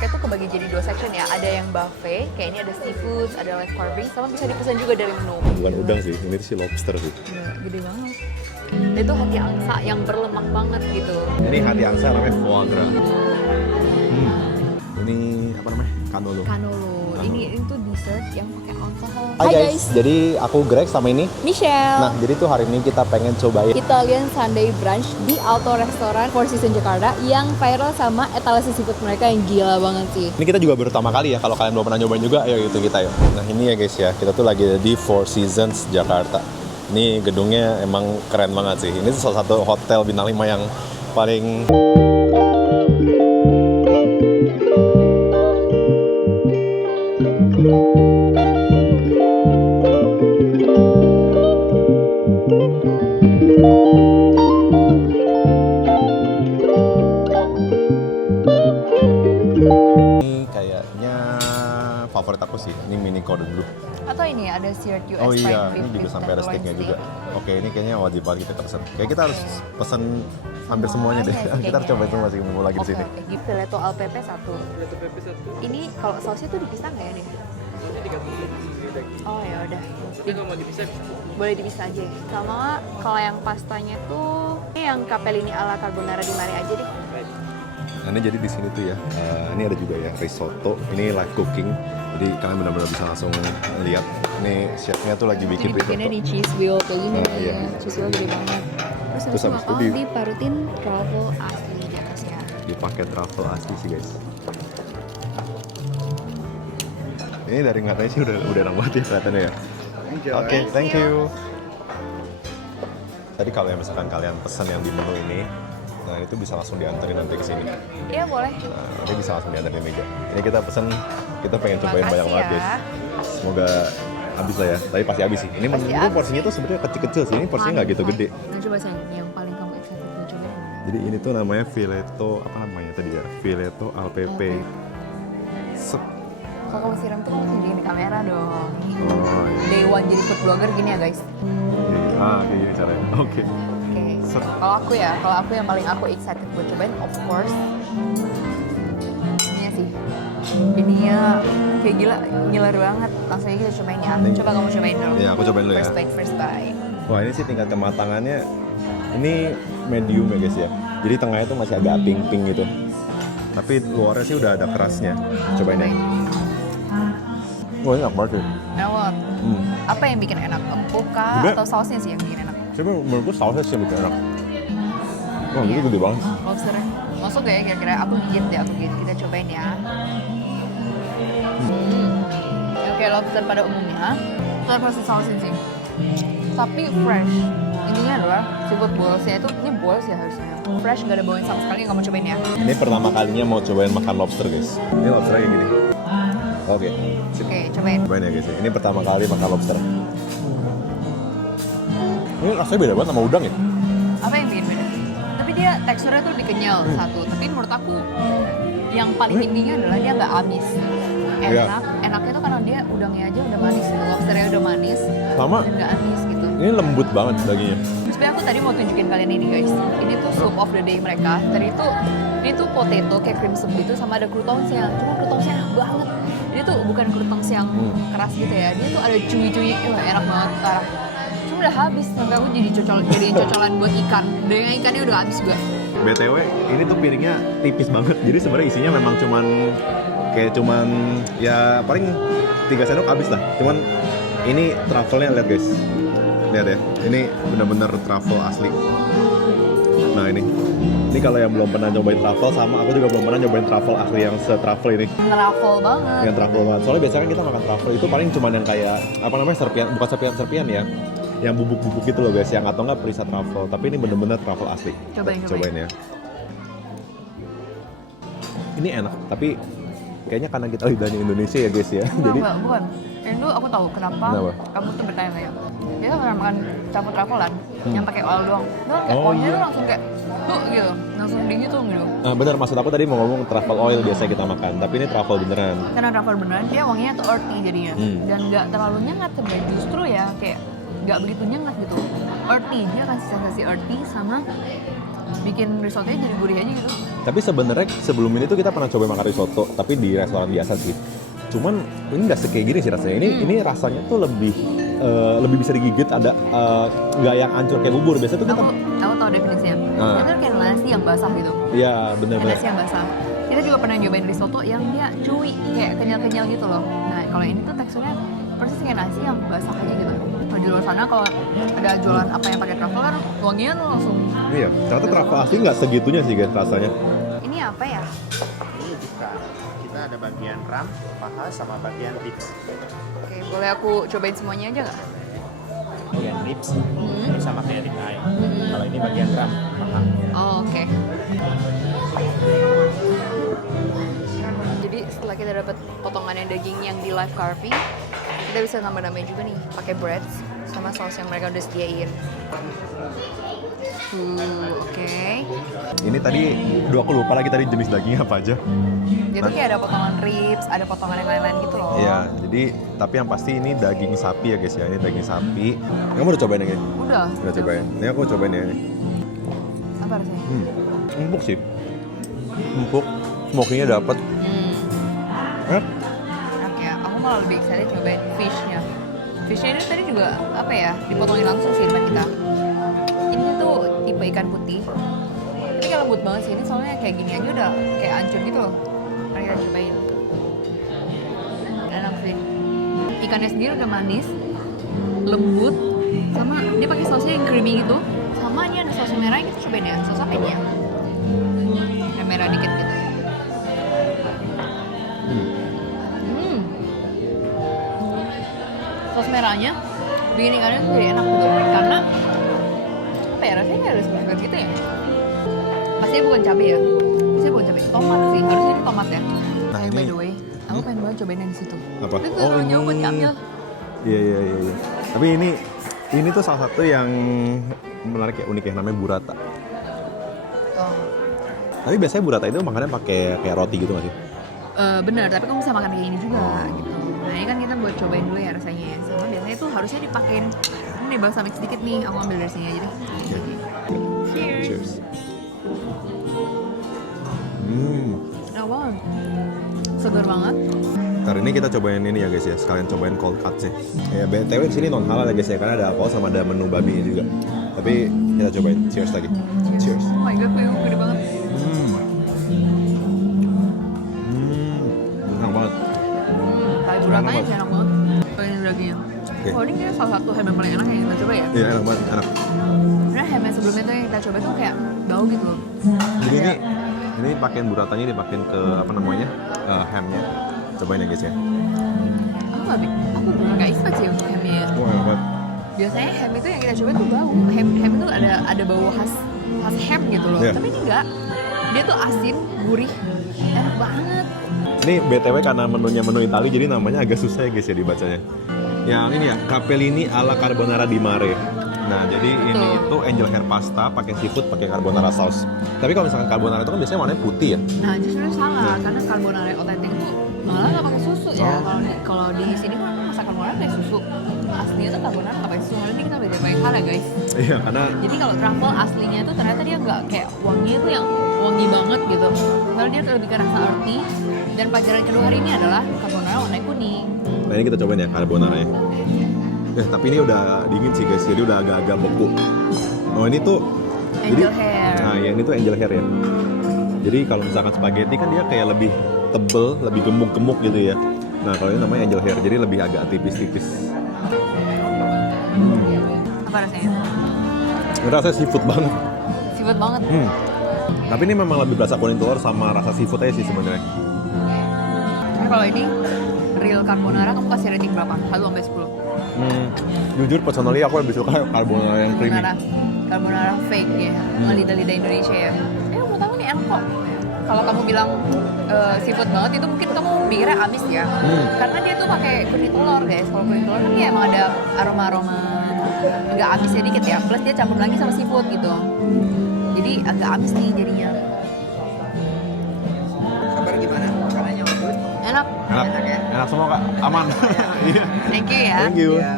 mereka tuh kebagi jadi 2 section ya. Ada yang buffet, kayak ini ada seafood, ada live carving, sama bisa dipesan juga dari menu. Bukan udang sih, ini sih lobster sih. Gede banget. Itu hati angsa yang berlemak banget gitu. Ini hati angsa namanya foie gras. Ini apa namanya? Cannolo. Cannolo. Ini itu dessert yang pakai alkohol. Hai guys, jadi aku Greg sama ini Michelle. Nah, jadi tuh hari ini kita pengen cobain Italian Sunday brunch di Alto Restaurant Four Seasons Jakarta yang viral sama etalase seafood mereka yang gila banget sih. Ini kita juga baru pertama kali ya, kalau kalian belum pernah nyobain juga, ayo ikutin kita yuk. Nah ini ya guys ya, kita tuh lagi di Four Seasons Jakarta. Ini gedungnya emang keren banget sih. Ini tuh salah satu hotel bintang 5 yang paling favorit aku sih, ini mini cordon bleu. Atau ini ada seared US Oh fried iya, beef ini juga with sampai ada tenderloin steaknya steak. juga. Oke, ini kayaknya wajib banget kita pesen. Kayak kita harus pesen hampir semuanya deh. Kita harus coba semua sih mau lagi di sini. Oke. Fileto al pepe 1. Ini kalau sausnya tuh dipisah nggak ya deh? Sausnya digabungin di sini daging. Oh ya udah. Tapi kalau mau dipisah bisa. Boleh dipisah aja. Sama kalau yang pastanya tuh ini yang capellini ala carbonara di mari aja deh. Nah, ini jadi di sini tuh ya, ini ada juga ya risotto, ini live cooking. Jadi kalian benar-benar bisa langsung lihat. Ini chefnya tuh lagi bikin Jadi bikinnya risotto. di cheese wheel kayak gini. Nah, iya. Cheese wheel gede banget. Terus Terus habis habis itu itu bakal diparutin truffle asli di atasnya. Dipakai truffle asli sih guys. Ini dari ngatanya sih udah enak banget ya kelihatannya ya. Oke, thank you. Tadi kalau yang misalkan kalian pesan yang di menu ini, nah itu bisa langsung dianterin nanti ke sini. Iya boleh. Nah, ini bisa langsung dianterin di meja. Ini kita pesen, kita pengen cobain Makasih banyak banget ya. guys. Semoga habis lah ya, tapi pasti habis sih. Ini Pasti menurut habis porsinya tuh sebenarnya kecil-kecil sih, ini porsinya nggak gitu gede. Nah coba sayang, yang paling kamu excited mau coba yang mana? Jadi ini tuh namanya fileto, apa namanya tadi ya? Fileto al pepe. Sep. Kalau kamu siram tuh kamu tunjukin di kamera dong. Oh, iya. Day one jadi food blogger gini ya guys. Kayak gini caranya. Oke. Oke. Set. Kalau aku yang paling aku excited buat cobain of course ininya sih. Ininya kayak gila, ngiler banget. Langsung aja kita cobain ya. Coba kamu cobain dulu. Iya, aku cobain dulu ya. First bite. Wah, ini sih tingkat kematangannya ini medium ya guys ya. Jadi tengahnya tuh masih agak pink-pink gitu. Tapi luarnya sih udah ada kerasnya. Cobain ya. Wah, ini enak banget ya. Enak banget. Apa yang bikin enak? Empuk kah Enggak. atau sausnya sih yang bikin enak? Tapi menurutku sausnya sih yang bikin enak. Wah, itu gede banget. Lobsternya. Masuk gak ya kira-kira? Aku gigit deh, Kita cobain ya. Oke, lobster pada umumnya itu pasti sausin sih. Tapi fresh. Intinya adalah seafood boilsnya itu, ini boils ya harusnya. Fresh, gak ada baunya sama sekali, kamu cobain ya. Ini pertama kalinya mau cobain makan lobster guys. Ini lobster kayak gini. Oke. Sip. Oke, cobain. Cobain ya guys ya. Ini pertama kali makan lobster. Ini rasanya beda banget sama udang ya. Apa yang bikin beda? Tapi dia teksturnya tuh lebih kenyal satu. Tapi menurut aku yang paling intinya adalah dia nggak amis. Iya. Enaknya tuh karena dia udangnya aja udah manis, lobsternya udah manis, Sama dan nggak amis gitu. ini lembut banget dagingnya. Sebenarnya aku tadi mau tunjukin kalian ini guys. Ini tuh soup of the day mereka. Tadi itu ini tuh potato kayak cream soup gitu sama ada croutonsnya. Cuma croutonsnya enak banget. Ini tuh bukan croutons yang keras gitu ya. Dia tuh ada cuy-cuy, enak banget. Parah. Cuma udah habis sampai aku jadiin cocolan buat ikan. Dengan ikannya udah habis juga. BTW ini tuh piringnya tipis banget. Jadi sebenarnya isinya memang cuman ya paling 3 sendok habis lah. Cuman ini truffle-nya lihat guys. Lihat ya. Ini benar-benar truffle asli. Nah, ini kalau yang belum pernah nyobain truffle, sama aku juga belum pernah nyobain truffle asli yang se-truffle ini. Truffle banget. Yang truffle banget. Soalnya biasanya kan kita makan truffle itu paling cuman yang kayak apa namanya serpian, bukan serpian ya. Yang bubuk-bubuk gitu loh guys, yang atau enggak perisa truffle. Tapi ini bener-bener truffle asli. Cobain ya. Ini enak, tapi kayaknya karena kita lidahnya Indonesia ya guys ya. Jadi Bukan. Itu aku tahu kenapa kamu tuh bertanya-tanya. Dia pernah makan campur truffelan yang pakai oil doang. Itu kan kayak oilnya tuh langsung kayak gitu, langsung dihitung gitu. Nah, bener, maksud aku tadi mau ngomong truffle oil biasa kita makan, tapi ini truffle beneran. Karena truffle beneran dia wanginya tuh earthy jadinya dan nggak terlalu nyengat sebenarnya, justru ya kayak nggak begitu nyengat gitu. Earthy, dia kasih sensasi earthy sama bikin risottonya jadi gurih aja gitu. Tapi sebenarnya sebelum ini tuh kita pernah coba makan risotto, tapi di restoran biasa sih. Cuman ini nggak kayak gini sih rasanya. Ini rasanya tuh lebih bisa digigit, ada nggak yang hancur kayak bubur. Biasanya tuh kita Aku tahu definisinya. Itu kayak nasi yang basah gitu. Iya, benar-benar. Nasi yang basah. Kita juga pernah nyobain risotto yang dia chewy, kayak kenyal-kenyal gitu loh. Nah, kalau ini tuh teksturnya persis kayak nasi yang basah aja gitu. Kalau di luar sana kalau ada jualan apa yang pakai truffle kan wanginya tuh langsung. Iya, ternyata truffle asli nggak segitunya sih guys rasanya. Ini apa ya? Ini buka. Kita ada bagian ram, paha, sama bagian ribs. Oke, boleh aku cobain semuanya aja nggak? Bagian ribs, ini sama kayak rib eye. Kalau ini bagian ram, paha. Oh, oke. Jadi setelah kita dapat potongan daging yang di live carving, kita bisa nambah-nambahin juga nih pakai breads sama saus yang mereka udah sediain. Oke. Ini tadi, aku lupa lagi tadi jenis dagingnya apa aja. Dia tuh kayak ada potongan ribs, ada potongan yang lain-lain gitu loh. Iya, jadi tapi yang pasti ini daging sapi ya guys ya. Ini daging sapi. Kamu udah cobain yang ini? Udah. Udah cobain. Ini aku cobain ya. Apa rasanya? Empuk sih. Empuk. Smoky-nya dapet. Enak ya. Aku malah lebih excited nyobain fish-nya. Fish-nya ini tadi juga apa ya? Dipotongin langsung sih depan kita. Ini tuh tipe ikan putih. Ini kayak lembut banget sih. Ini soalnya kayak gini aja udah kayak hancur gitu loh. Mari kita cobain. Enak sih. Ikannya sendiri udah manis, lembut, sama dia pakai sausnya yang creamy gitu. Sama ini ada saus merah, kita cobain ya. Saus apa ini ya? Yang merah dikit gitu. Saus merahnya bikin ikannya tuh jadi enak gitu. Karena apa ya, rasanya kayak ada segar gitu ya. Pastinya bukan cabai ya. Pastinya bukan cabai, tomat sih. Harusnya ini tomat ya. Nah, By ini- the way, aku pengen banget cobain yang di situ. Apa? Itu Oh, tuh ini. jauh buat Kamil. Iya. Tapi ini tuh salah satu yang menarik ya, unik ya, namanya burrata. Oh. Tapi biasanya burrata itu makannya pakai kayak roti gitu nggak sih? Bener, tapi kamu bisa makan kayak ini juga gitu. Nah ini kan kita buat cobain dulu ya rasanya ya. Sama biasanya tuh harusnya dipakein. Ini balsamic sedikit nih, aku ambil dari sini aja deh. Cheers. Cheers. Enak banget. Segar banget. Kali ini kita cobain ini ya guys ya, sekalian cobain cold cuts ya. Ya BTW di sini non halal ya guys ya, karena ada alkohol sama ada menu babinya juga. Tapi kita cobain. Cheers lagi. Cheers. Oh my god, payung gede banget. Enak banget. Kayak buratanya sih enak banget. Pengen dagingnya. Oke. Oh ini kayak salah satu ham yang paling enak yang kita coba ya. Iya enak banget, enak. Karena ham yang sebelumnya tuh yang kita coba tuh kayak bau gitu loh. Jadi ini pakein burratanya dipakein ke apa namanya hamnya. Cobain ya guys ya. Aku nggak expect sih untuk hamnya ya. Wah enak banget. Biasanya ham itu yang kita coba tuh bau. Ham itu ada bau khas ham gitu loh. Iya. Tapi ini enggak. Dia tuh asin, gurih, enak banget. Ini BTW karena menunya menu Itali jadi namanya agak susah ya guys ya dibacanya. Yang ini ya, capellini alla carbonara di mare. Nah, jadi ini itu angel hair pasta pakai seafood, pakai carbonara sauce. Tapi kalau misalkan carbonara itu kan biasanya warnanya putih ya. Nah justru salah, karena carbonara otentik itu malah nggak pakai susu ya. Oh. Kalau di sini kan masak carbonara pakai susu. Aslinya tuh carbonara nggak pakai susu. Hari ini kita belajar banyak hal ya guys. Iya, karena Jadi kalau truffle aslinya itu ternyata dia nggak kayak wanginya tuh yang wangi banget gitu. Karena dia lebih ke rasa earthy. Dan pelajaran kedua hari ini adalah carbonara warnanya kuning. nah ini kita cobain ya carbonara ya. Tapi ini udah dingin sih guys, jadi udah agak-agak beku. Oh ini tuh Angel hair. Nah ya ini tuh angel hair ya. Jadi kalau misalkan spaghetti kan dia kayak lebih tebel, lebih gemuk-gemuk gitu ya. Nah kalau ini namanya angel hair, jadi lebih agak tipis-tipis. Apa rasanya? Ini rasanya seafood banget. Seafood banget. Tapi ini memang lebih berasa kuning telur sama rasa seafood aja sih sebenarnya. Tapi kalau ini real carbonara kamu kasih rating berapa? 1 sampai 10. Jujur personally aku lebih suka carbonara yang creamy. Carbonara fake ya, lidah-lidah Indonesia ya. Menurut aku nih enak kok. Kalau kamu bilang seafood banget itu mungkin kamu mikirnya amis ya. Karena dia tuh pakai kuning telur guys. Kalau kuning telur kan dia emang ada aroma-aroma agak amisnya dikit ya. Plus dia campur lagi sama seafood gitu. Jadi agak amis nih jadinya. Kabar gimana? Makanannya bagus? Enak. Enak, ya. enak semua kak, aman. Iya. Thank you ya. Thank you. Iya.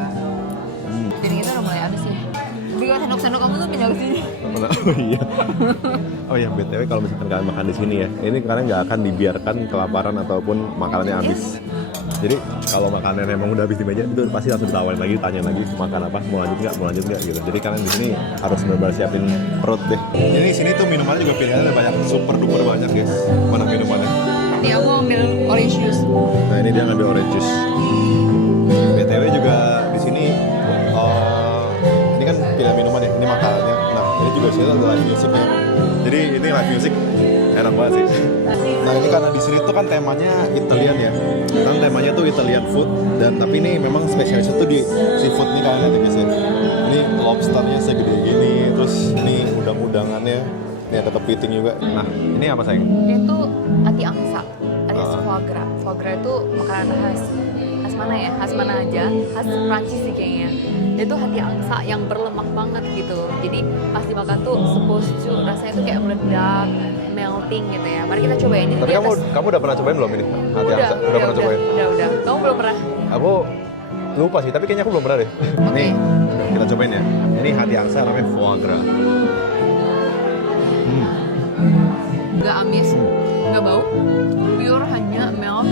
Jadi kita udah mulai habis sih. Tapi kalau sendok-sendok kamu tuh pindah ke sini. Oh iya. Oh ya, BTW kalau misalkan kalian makan di sini ya, ini kalian nggak akan dibiarkan kelaparan ataupun makanannya habis. Jadi kalau makanan emang udah habis di meja itu pasti langsung ditawarin lagi, tanya lagi makan apa, mau lanjut nggak gitu. Jadi kalian di sini harus benar-benar siapin perut deh. Jadi di sini tuh minumannya juga pilihannya ada banyak, super duper banyak guys. Mana minumannya? Nih aku ambil orange juice. Nah ini dia ngambil orange juice. BTW juga di sini ini kan pilihan minuman ya, ini makanannya. Nah ini juga sih ada live musicnya. Jadi ini live music enak banget sih. Nah ini karena di sini tuh kan temanya Italian ya, kan temanya tuh Italian food dan tapi ini memang spesialisnya tuh di seafood nih kalian lihat ya guys ya. Ini lobsternya segede gini, terus ini udang-udangannya, ini ada kepiting juga. Nah ini apa sayang? Dia tuh hati angsa alias foie gras. Foie gras itu makanan khas mana ya? Khas mana aja? Khas Prancis sih kayaknya. Dia tuh hati angsa yang berlemak banget gitu. Jadi pas dimakan tuh supposed to rasanya tuh kayak meledak, melting gitu ya. Mari kita cobain ini. Tapi kamu udah pernah cobain belum ini? Hati angsa? Udah pernah cobain? Udah. Kamu belum pernah? Aku lupa sih, tapi kayaknya aku belum pernah deh. Nih, kita cobain ya. Ini hati angsa namanya foie gras. Nggak amis, nggak bau, pure hanya melt,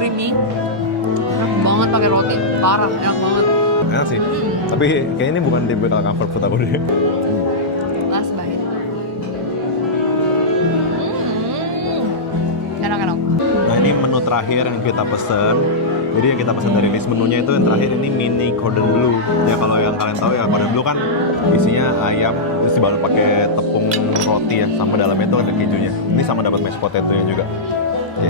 creamy, enak banget pakai roti, parah, enak banget. Enak sih, tapi kayaknya ini bukan tipe kalau comfort food aku deh. Last bite. Enak. Nah ini menu terakhir yang kita pesen. Jadi yang kita pesen dari list menunya itu yang terakhir ini mini cordon bleu. Ya kalau yang kalian tahu ya cordon bleu kan isinya ayam terus dibalut pakai tepung roti ya, sama dalamnya itu ada kejunya. Ini sama dapat mashed potato-nya juga. Oke.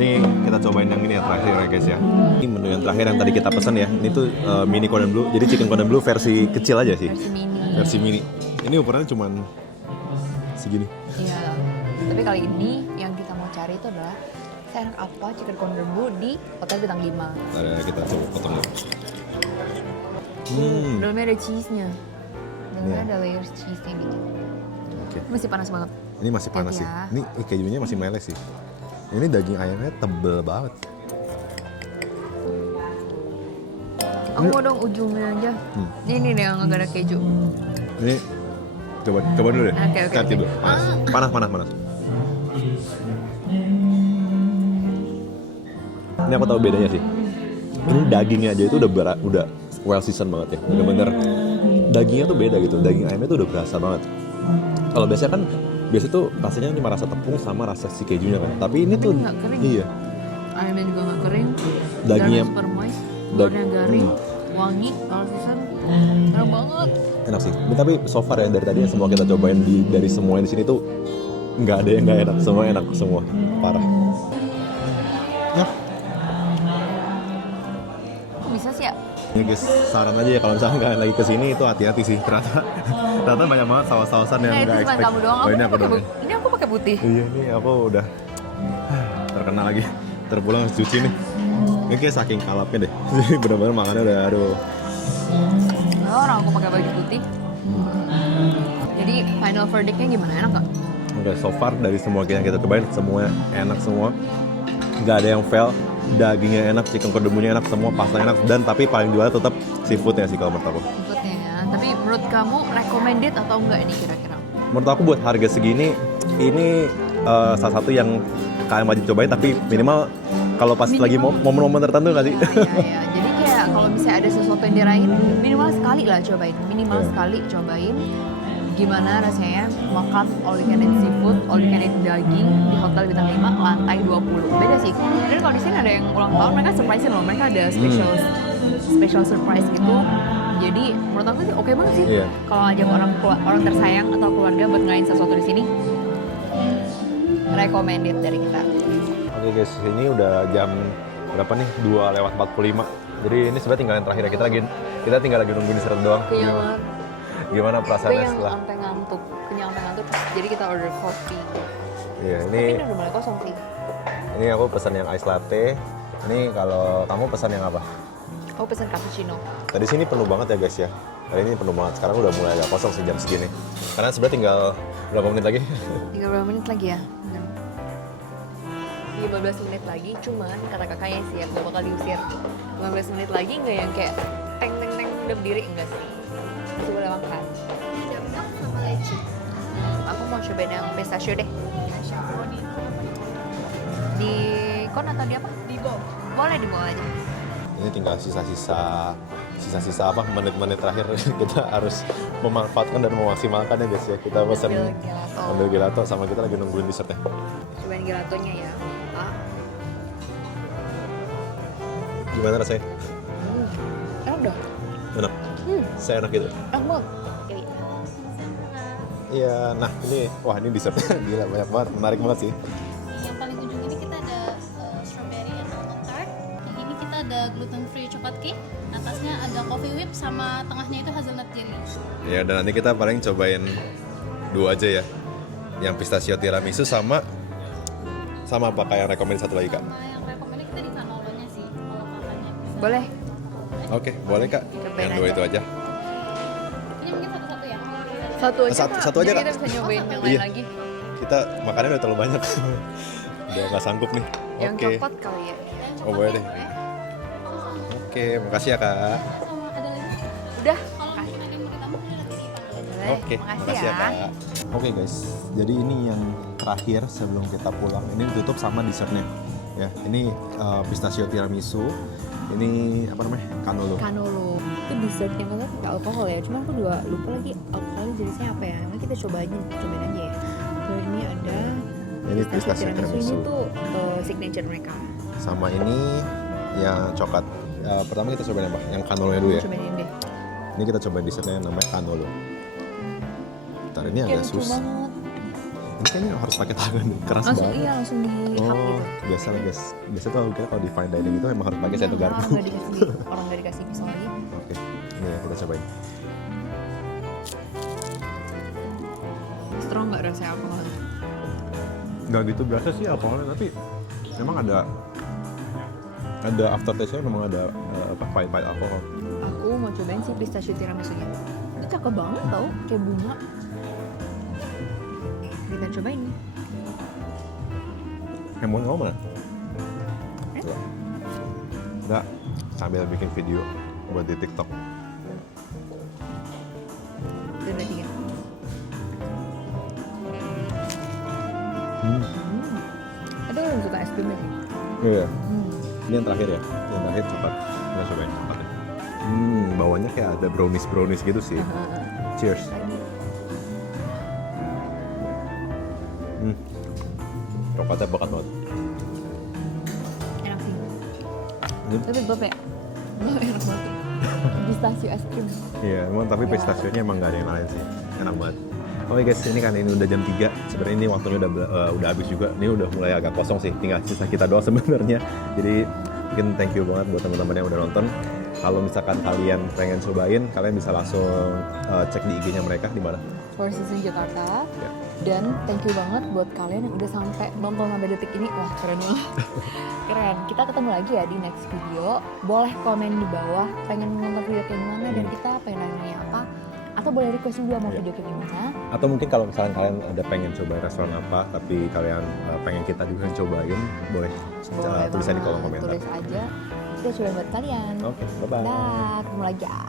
Ini kita cobain yang ini ya terakhir ya guys ya. Ini menu yang terakhir yang tadi kita pesen ya. Ini tuh mini cordon bleu. Jadi chicken cordon bleu versi kecil aja sih. Versi mini. Ini ukurannya cuman segini. Iya. Tapi kali ini yang kita mau cari itu adalah seenak apa chicken cordon bleu di Hotel Bintang 5. Ada kita coba potong dulu. Dalamnya ada cheese-nya. Dalamnya Iya. ada layers cheese-nya gitu. Oke. Masih panas banget. Ini masih panas Hati sih. ya. Ini kejunya masih meleleh sih. Ini daging ayamnya tebel banget. Aku mau dong ujungnya aja. Ini nih yang agak ada keju. Ini coba dulu deh. Oke. Lihat gitu. Panas. Ini aku tahu bedanya sih. Ini dagingnya aja itu udah well seasoned banget ya. Bener-bener dagingnya tuh beda gitu. Daging ayamnya tuh udah berasa banget. Kalau biasa tuh rasanya cuma rasa tepung sama rasa si kejunya kan. Tapi ini tuh nggak kering. iya. Ayamnya juga nggak kering. Dagingnya super moist. Telurnya garing, wangi, well seasoned. Enak banget. Enak sih. Tapi so far ya dari tadi yang semua kita cobain dari semua yang di sini tuh nggak ada yang nggak enak. Semua enak semua. Parah. Nah. Kok bisa sih ya? Ini guys, saran aja ya kalau misalnya kalian lagi kesini itu hati-hati sih. Ternyata banyak banget saus-sausan yang Nah, itu nggak cuma expect. kamu doang. Oh, ini aku doang. Ya? Ini aku pakai putih. Iya, ini aku udah terkena lagi. Terpulang harus cuci nih. Ini kayak saking kalapnya deh. Jadi benar-benar makannya udah aduh. Nah, orang aku pakai baju putih. Jadi final verdict-nya gimana? Enak nggak? Udah so far dari semua yang kita cobain semua enak semua. Nggak ada yang fail. Dagingnya enak, chicken cordon bleu-nya enak, semua pasta enak. Dan tapi paling juara tetap seafoodnya sih kalau menurut aku. Seafoodnya ya. Tapi menurut kamu recommended atau enggak ini kira-kira? Menurut aku buat harga segini ini salah satu yang kalian wajib cobain, tapi minimal kalau pas lagi momen-momen tertentu nggak sih? Iya. Jadi kayak kalau misalnya ada sesuatu yang dirayain, minimal sekali lah cobain. Minimal sekali cobain gimana rasanya makan all you can eat seafood, all you can eat daging di Hotel Bintang 5 lantai 20. Beda sih. Dan kalau di sini ada yang ulang tahun, mereka surprisein loh. Mereka ada special surprise gitu. Jadi menurut aku sih oke banget sih. Iya. Kalau ajak orang tersayang atau keluarga buat ngelain sesuatu di sini, recommended dari kita. Oke guys, ini udah jam berapa nih? 2:45. Jadi ini sebenarnya tinggal yang terakhir ya. Kita tinggal lagi nungguin dessert doang. Kenyang. Gimana perasaannya Kenyang setelah? sampai ngantuk. Jadi kita order kopi. Iya, Tapi ini udah mulai kosong sih. ini aku pesan yang ice latte. Ini kalau kamu pesan yang apa? Aku pesen cappuccino. Tadi sini penuh banget ya guys ya. Hari ini penuh banget. Sekarang udah mulai agak kosong sih jam segini. Karena sebenarnya tinggal berapa menit lagi? Tinggal berapa menit lagi ya? 15 menit lagi, cuman kata kakaknya sih ya, gak bakal diusir. 15 menit lagi nggak yang kayak teng udah berdiri, enggak sih. Masih boleh makan. Jamnya sama leci. Aku mau mau cobain yang pistachio deh. Di kon atau di apa? Di bowl. Boleh di bowl aja. Ini tinggal sisa-sisa apa menit-menit terakhir kita harus memanfaatkan dan memaksimalkan ya guys ya. Kita pesan ambil gelato sama kita lagi nungguin dessertnya. Cobain gelatonya ya. Ah. Gimana rasanya? Enak dah. Enak? Saya enak gitu? Enak banget. Iya, nah ini, wah ini dessertnya gila banyak banget, menarik banget sih. Yang paling ujung ini kita ada strawberry and almond tart. Yang ini kita ada gluten free chocolate cake. Atasnya ada coffee whip sama tengahnya itu hazelnut jelly. Ya dan nanti kita paling cobain dua aja ya. Yang pistachio tiramisu sama apa kayak rekomend satu lagi kak? Sama yang rekomendnya kita di canolonya sih. Kalau kakaknya bisa. Boleh. Oke, boleh kak. Cobain Yang dua aja. itu aja. Ini mungkin satu-satu ya. Satu aja. Satu Kak. aja, Jadi Kak. kita bisa nyobain yang lain Iya. lagi. Kita makannya udah terlalu banyak. Udah nggak sanggup nih. Yang Oke. coklat kali ya. Oh boleh deh. Oke, makasih ya kak. Sama ada lagi. Udah. Kalau mungkin ada yang mau ditambah boleh nanti ditambah. Boleh. Oke, Makasih ya. kak. Oke guys, jadi ini yang terakhir sebelum kita pulang. Ini ditutup sama dessertnya. Ya, ini pistachio tiramisu. Ini apa namanya? Canolo. Canolo. Itu dessert yang katanya tidak alkohol ya. Cuma aku juga lupa lagi alkoholnya jenisnya apa ya. Nanti kita cobain aja ya. So ini ada Ini pistachio tiramisu. Ini tuh signature mereka. Sama ini yang coklat. Pertama kita cobain apa? Yang canolo dulu ya. Cobain ini deh. Ini kita cobain dessertnya yang namanya canolo. Ntar ini Kayak agak lucu susah. banget. Ini kayaknya harus pakai tangan nih, keras Langsung banget. iya langsung dihap Oh, gitu. biasa lah guys. Biasa tuh kita kalau di fine dining itu emang harus pakai satu garpu. Orang nggak dikasih pisau lagi. Oke, ini ya kita cobain. Strong nggak rasanya alkohol? Nggak gitu biasa sih alkoholnya, tapi memang ada aftertaste-nya, memang ada pahit-pahit alkohol. Aku mau cobain si pistachio tiramisu-nya. Ini cakep banget tau, kayak bunga. Kita cobain nih. Mau ngomong mana? Enggak, sambil bikin video buat di TikTok. Itu udah tiga. Ada yang suka es krimnya sih. Iya. Ini yang terakhir ya. Yang terakhir cepat. Kita cobain coklatnya. Bawahnya kayak ada brownies gitu sih. Cheers. Lagi. Coklatnya bekat banget. Enak sih. Hmm? Tapi apa ya? Enak banget. Pistachio es krim. Iya, emang tapi Ya. pistachio-nya emang gak ada yang lain sih. Enak banget. Oke guys, ini kan ini udah jam 3. Sebenarnya ini waktunya udah habis juga. Ini udah mulai agak kosong sih. Tinggal sisa kita doang sebenarnya. Jadi mungkin thank you banget buat teman-teman yang udah nonton. Kalau misalkan kalian pengen cobain, kalian bisa langsung cek di IG-nya mereka di mana. Four Seasons Jakarta. Ya. Dan thank you banget buat kalian yang udah sampai nonton sampai detik ini. Wah, keren banget. Keren. Kita ketemu lagi ya di next video. Boleh komen di bawah pengen nonton video kayak gimana dan kita pengen nanya apa. Atau boleh request juga mau Ya. video kayak gimana. Atau mungkin kalau misalkan kalian ada pengen coba restoran apa, tapi kalian pengen kita juga yang cobain, boleh Boleh tulisan di banget, kolom komentar. Tulis aja. Kita coba buat kalian. Oke, bye-bye. Dah, ketemu lagi ya.